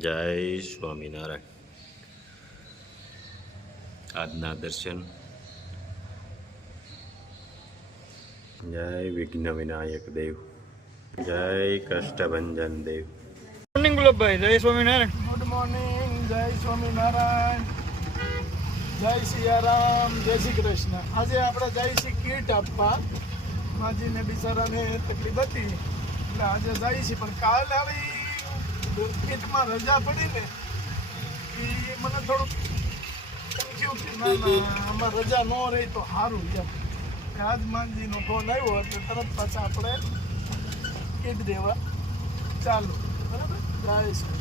જય સ્વામિનારાયણ. આજના દર્શન. જય વિઘ્ન વિનાયક દેવ, જય કષ્ટભંજન દેવ. મોર્નિંગ ગુલાબભાઈ, જય સ્વામિનારાયણ. ગુડ મોર્નિંગ, જય સ્વામિનારાયણ, જય સિયારામ, જય શ્રી કૃષ્ણ. આજે આપણે જઈએ છીએ કીટ આપવા. માજીને બિચારાને તકલીફ હતી એટલે આજે જઈએ છીએ, પણ કાલે આવી કીટમાં રજા પડી ને એ મને થોડુંક કન્ફ્યુઝ કે ના આમાં રજા ન રહી તો સારું એમ. આજ માનજીનો ફોન આવ્યો એટલે તરત પાછા આપણે કીટ દેવા ચાલુ. બરાબર, જય શ્રી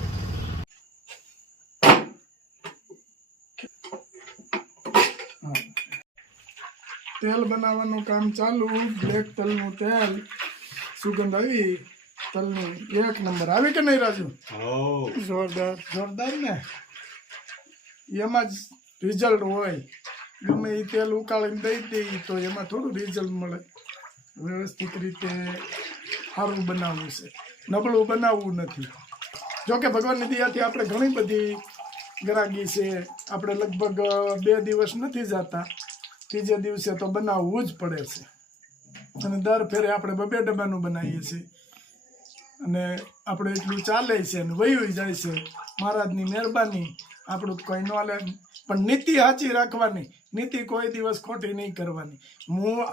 તેલ બનાવવાનું કામ ચાલુ. બ્લેક તલનું તેલ, સુગંધ આવી તલની એક નંબર. આવી કે નહીં રાજુ? જોરદાર જોરદાર ને. એમાં જ રિઝલ્ટ હોય. ગમે એ તેલ ઉકાળીને દઈ દઈએ તો એમાં થોડું રિઝલ્ટ મળે. વ્યવસ્થિત રીતે સારું બનાવવું છે, નબળું બનાવવું નથી. જોકે ભગવાનની દયાથી આપણે ઘણી બધી ગ્રાહકી છે. આપણે લગભગ 2 દિવસ નથી જતા, ત્રીજે દિવસે તો બનાવવું જ પડે છે. અને દર ફેરે આપણે 2 ડબ્બાનું બનાવીએ છીએ અને આપણે એટલું ચાલે છે અને વયું જાય છે. મહારાજની મહેરબાની. આપણું કોઈ ન હાલે, પણ નીતિ સાચી રાખવાની. નીતિ કોઈ દિવસ ખોટી નહીં કરવાની.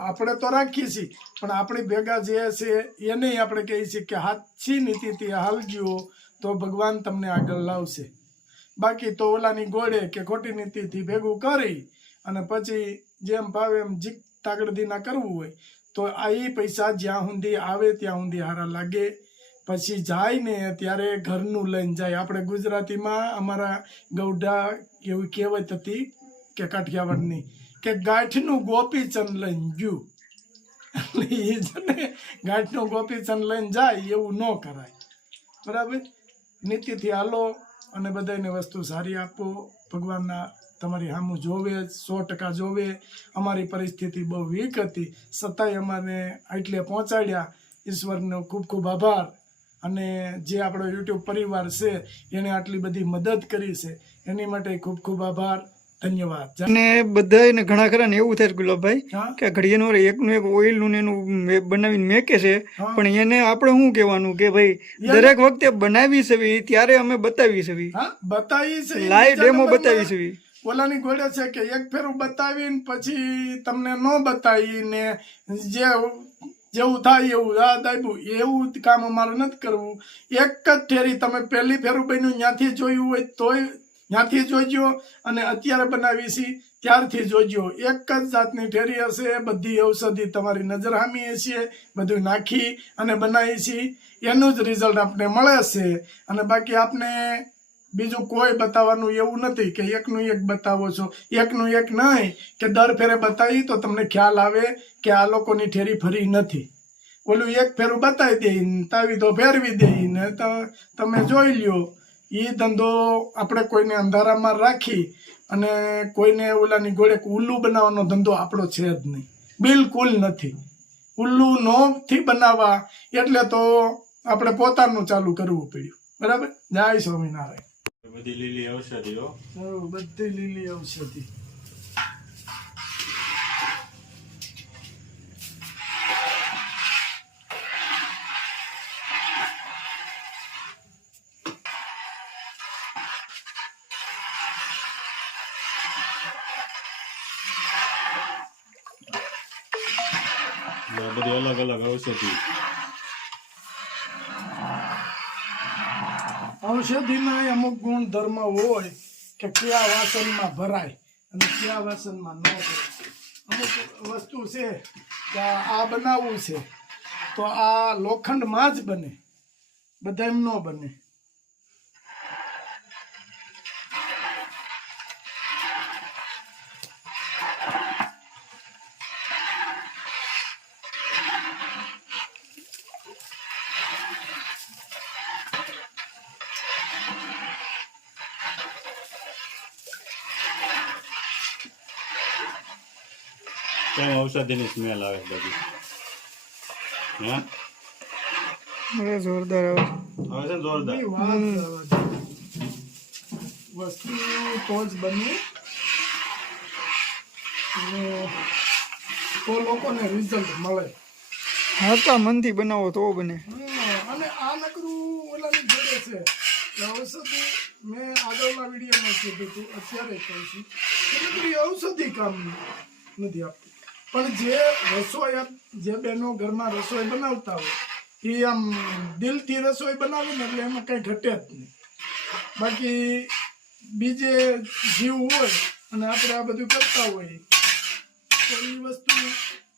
આપણે તો રાખીએ છીએ, પણ આપણી ભેગા જે છે એને આપણે કહીએ છીએ કે સાચી નીતિથી હાલજો તો ભગવાન તમને આગળ લાવશે. બાકી તો ઓલાની ગોળે કે ખોટી નીતિથી ભેગું કરી અને પછી જેમ ભાવે એમ જીક તાગડધીના કરવું હોય તો આ એ પૈસા જ્યાં સુધી આવે ત્યાં સુધી સારા લાગે. પછી જાય ને ત્યારે ઘરનું લઈને જાય. આપણે ગુજરાતીમાં અમારા ગૌઢા એવી કહેવત હતી કે કાઠિયાવાડની કે ગાંઠનું ગોપીચંદ લઈને ગયું. એટલે એ છે ને ગાંઠનું ગોપીચંદ લઈને જાય એવું ન કરાય. બરાબર, નીતિથી હાલો અને બધાને વસ્તુ સારી આપો. ભગવાનના તમારી સામું જોવે, 100% જોવે. અમારી પરિસ્થિતિ બહુ વીક હતી, છતાંય અમારે આટલે પહોંચાડ્યા. ઈશ્વરનો ખૂબ ખૂબ આભાર. અને જે આપણો યુટ્યુબ પરિવાર છે એને આટલી બધી મદદ કરી છે એની માટે ખૂબ ખૂબ આભાર, ધન્યવાદ. અને બધાને ઘણા ખરા ને એવું થાય ગુલાબભાઈ કે ઘડીએનું એકનું એક ઓઇલનું ને એનું બનાવીને મેકે છે, પણ એને આપણે શું કહેવાનું કે ભાઈ દરેક વખતે બનાવી છે ત્યારે અમે બતાવી છે, બતાવી છે, લાઈવ ડેમો બતાવી છે. ઓલાની ઘોડે છે કે એક ફેરું બતાવીને પછી તમને ન બતાવીને જેવું થાય એવું દાયબું એવું કામ અમારે નથી કરવું. એક જ ફેરી તમે પહેલી ફેરું બન્યું ત્યાંથી જોયું હોય તોય ત્યાંથી જોઈજો, અને અત્યારે બનાવી છે ત્યારથી જોઈજો. એક જ જાતની ફેરી હશે. બધી ઔષધિ તમારી નજર સામે છે, બધું નાખી અને બનાવી છે. એનું જ રિઝલ્ટ આપણે મળે છે. અને બાકી આપને બીજું કોઈ બતાવવાનું એવું નથી કે એકનું એક બતાવો છો. એકનું એક નહીં કે દર ફેરે બતાવી તો તમને ખ્યાલ આવે કે આ લોકોની ઠેરી ફરી નથી. ઓલું એક ફેરું બતાવી દે, તાવી તો ફેરવી દે ને તમે જોઈ લ્યો. એ ધંધો આપણે કોઈને અંધારામાં રાખી અને કોઈને ઓલાની ઘોડે ઉલ્લુ બનાવવાનો ધંધો આપણો છે જ નહીં, બિલકુલ નથી. ઉલ્લુ નોથી બનાવવા એટલે તો આપણે પોતાનું ચાલુ કરવું પડ્યું. બરાબર, જય સ્વામિનારાયણ. બધી લીલી ઔષધિઓ, બધી લીલી ઔષધિ. બધી અલગ અલગ ઔષધિ. ઔષધિના અમુક ગુણ ધર્મ હોય કે કયા વાસણમાં ભરાય અને કયા વાસણમાં ન ભરાય. અમુક વસ્તુ છે કે આ બનાવવું છે તો આ લોખંડમાં જ બને, બધા એમ ન બને. કેમ ઔષધિની સ્મેલ આવે બધી? હે જોરદાર આવે છે ને? જોરદાર. વાત વસ્તુ તો જ બને અને તો લોકોને રિઝલ્ટ મળે. હાકા મનથી બનાવો તો બને. અને આ નકરું ઓલાની જોડે છે કે ઔષધિ. મેં આગળના વિડીયોમાં કીધું હતું, અત્યારે કહું છું કે નકરી ઔષધિ કામ નથી આપતી. પણ જે રસોઈ જે બહેનો ઘરમાં રસોઈ બનાવતા હોય એ આમ દિલથી રસોઈ બનાવે ને એટલે એમાં કંઈ ઘટે જ નહીં. બાકી બીજે જીવ હોય અને આપણે આ બધું કરતા હોઈએ તો એ વસ્તુ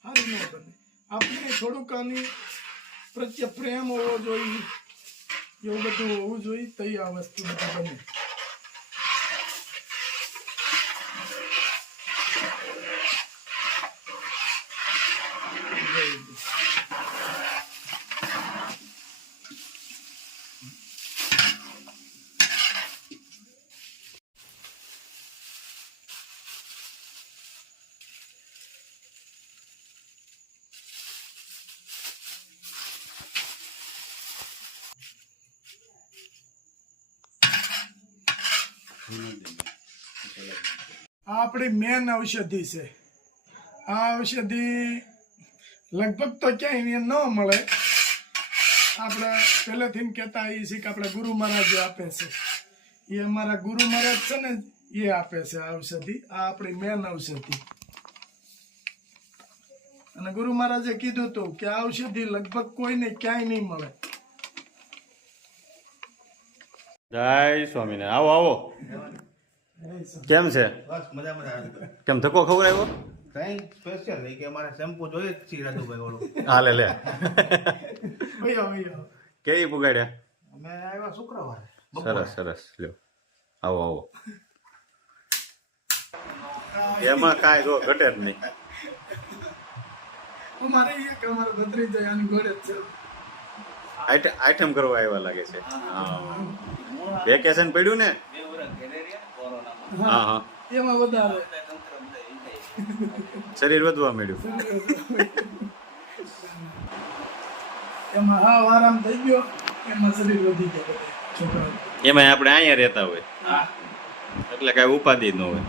સારી ન બને. આપણે થોડુંક આની પ્રત્યે પ્રેમ હોવો જોઈએ, એવું બધું હોવું જોઈએ તો આ વસ્તુ બધી બને. આ આપણી મેન ઔષધિ છે. આ ઔષધિ લગભગ તો ક્યાંય ન મળે. આપણે પહેલેથી કહેતા આવીએ છીએ કે આપણા ગુરુ મહારાજ આપે છે. એ અમારા ગુરુ મહારાજ છે ને એ આપે છે આ ઔષધિ. આ આપણી મેન ઔષધિ. અને ગુરુ મહારાજે કીધું હતું કે આ ઔષધિ લગભગ કોઈને ક્યાંય નહીં મળે. જય સ્વામિનારાયણ. આવો આવો. કેમ છે? બસ મજા. કેમ ધક્કો ખવડાવ્યો? કઈ સ્પેશિયલ નહીં કે અમારે શેમ્પુ જોઈએ જ છે રાજુભાઈ વાળું. હાલે લે. ભાઈ કેવી પુગાડ્યા? અમે આવ્યા શુક્રવારે. સરસ સરસ. લ્યો આવો આવો. એમાં કાંઈ જો ઘટે જ નહીં. અમારે એક અમારા ભત્રીજા આની ઘોડે જ છે. આઈટમ કરવા આવ્યા લાગે છે. હા, વેકેશન પડ્યું ને? હા હા. એમાં વધારે શરીર વધવા માંડ્યું. એમાં હા આરામ થઈ ગયો. એમાં શરીર વધી ગયો છોકરા. એમાં આપણે અહીંયા રહેતા હોય એટલે કાંઈ ઉપાધિ ન હોય.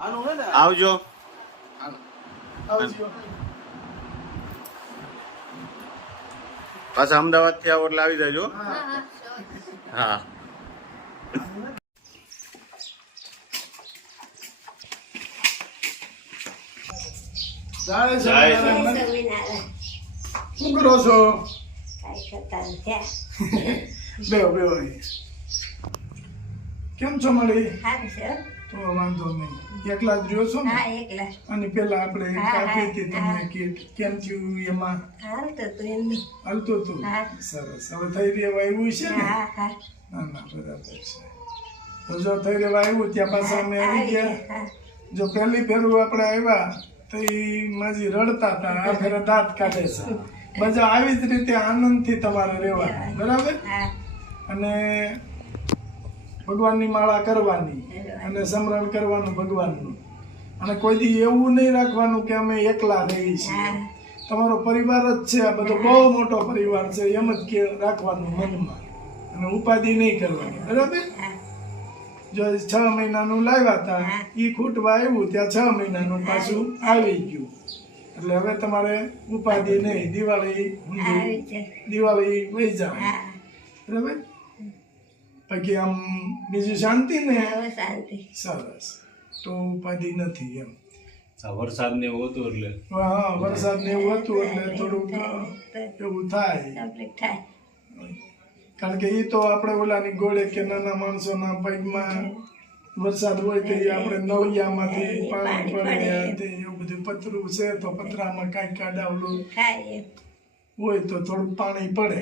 આનું હે ને આવજો. આવજો. પાછા અમદાવાદ થી આવો એટલે આવી જાજો. હા. જય સ્વામિનારાયણ. શું કરો છો? બેહો બેહો. કેમ છો મળી? તો વાંધો નહીં. એકલા જ રહ્યો છો ને? અને પેલા આપણે કાપી હતી તમને કીટ. કેમ થયું એમાં? હાલતું હતું. સરસ. હવે થઈ રહેવા આવ્યું છે ને? ના ના બરાબર છે. તો જો થઈ રહેવા આવ્યું ત્યાં પાછા અમે આવી ગયા. જો પહેલી ફેરું આપણે આવ્યા તો એ માજી રડતા હતા. આ ફેરે દાંત કાઢે છે. બધા આવી જ રીતે આનંદથી તમારે રહેવાનું. બરાબર? અને ભગવાનની માળા કરવાની અને સ્મરણ કરવાનું ભગવાનનું. અને કોઈ દી એવું નહીં રાખવાનું કે અમે એકલા રહીએ છીએ. તમારો પરિવાર જ છે. આ બધો બહુ મોટો પરિવાર છે એમ જ કે રાખવાનું મનમાં. અને ઉપાધિ નહીં કરવાની. બરાબર? જો 6 મહિનાનું લાવ્યા હતા એ ખૂટવા આવ્યું ત્યાં 6 મહિનાનું પાછું આવી ગયું. એટલે હવે તમારે ઉપાધિ નહીં. દિવાળી વહી જાય. બરાબર? બાકી આમ બીજું શાંતિ ને? સરસ. તો ઉપાધિ નથી એમ. વરસાદ ને એવું હતું એટલે હા વરસાદ ને એવું હતું એટલે થોડુંક એવું થાય. કારણ કે એ તો આપણે ઓલાની ગોળે કે નાના માણસોના પગમાં વરસાદ હોય તો એ આપણે નળિયામાંથી પાણી પડે એવું બધું પતરું છે તો પતરામાં કાંઈ કાઢાવલું હોય તો થોડુંક પાણી પડે.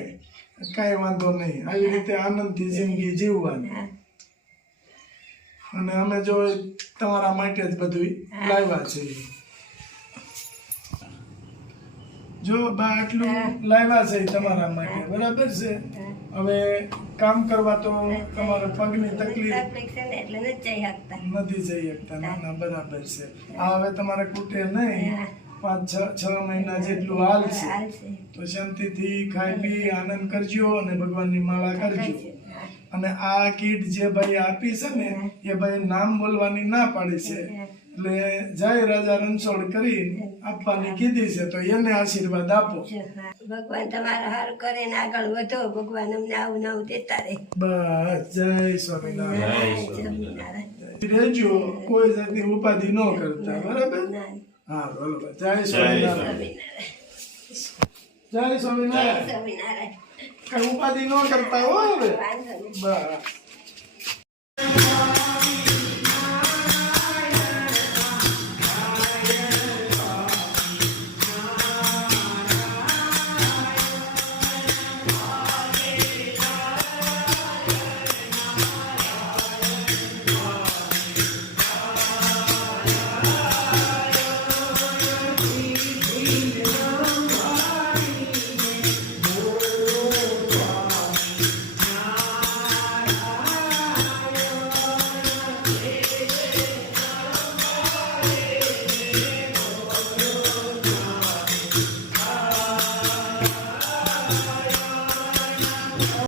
કાંઈ વાંધો નહીં. આવી રીતે આનંદથી જિંદગી જીવવાની. અને અમે જો તમારા માટે જ બધું લાવ્યા છે. જો બા આટલું લાવ્યા છે તમારા માટે. બરાબર છે? હવે કામ કરવા તો તમારે પગની તકલીફ નથી જઈ શકતા. ના ના બરાબર છે. આ હવે તમારે ખૂટે નહીં. 5-6 મહિના જેટલું હાલશે તો શાંતિથી ખાઈ પી આનંદ કરજો અને ભગવાનની માળા કરજો. અને આ કીટ જે ભાઈ આપી છે ને એ ભાઈ નામ બોલવાની ના પાડી છે એટલે જય રાજા રણછોડ કરી આપવાની કીધી છે તો એને આશીર્વાદ આપો. ભગવાન તમારા હારું કરે ને આગળ વધો. ભગવાન અમને આવું નવું દેતા રહે. બસ જય સ્વામિનારાયણ. સ્વામિનારાયણ. રહેજો, કોઈ જાતની ઉપાધિ ન કરતા, બરાબર? હા બરોબર. જય સ્વામિનારાયણ. જય સ્વામિનારાયણ. સ્વામિનારાયણ. કઈ ઉપાધિ ન કરતા હો હવે. વાંધો નહીં. બસ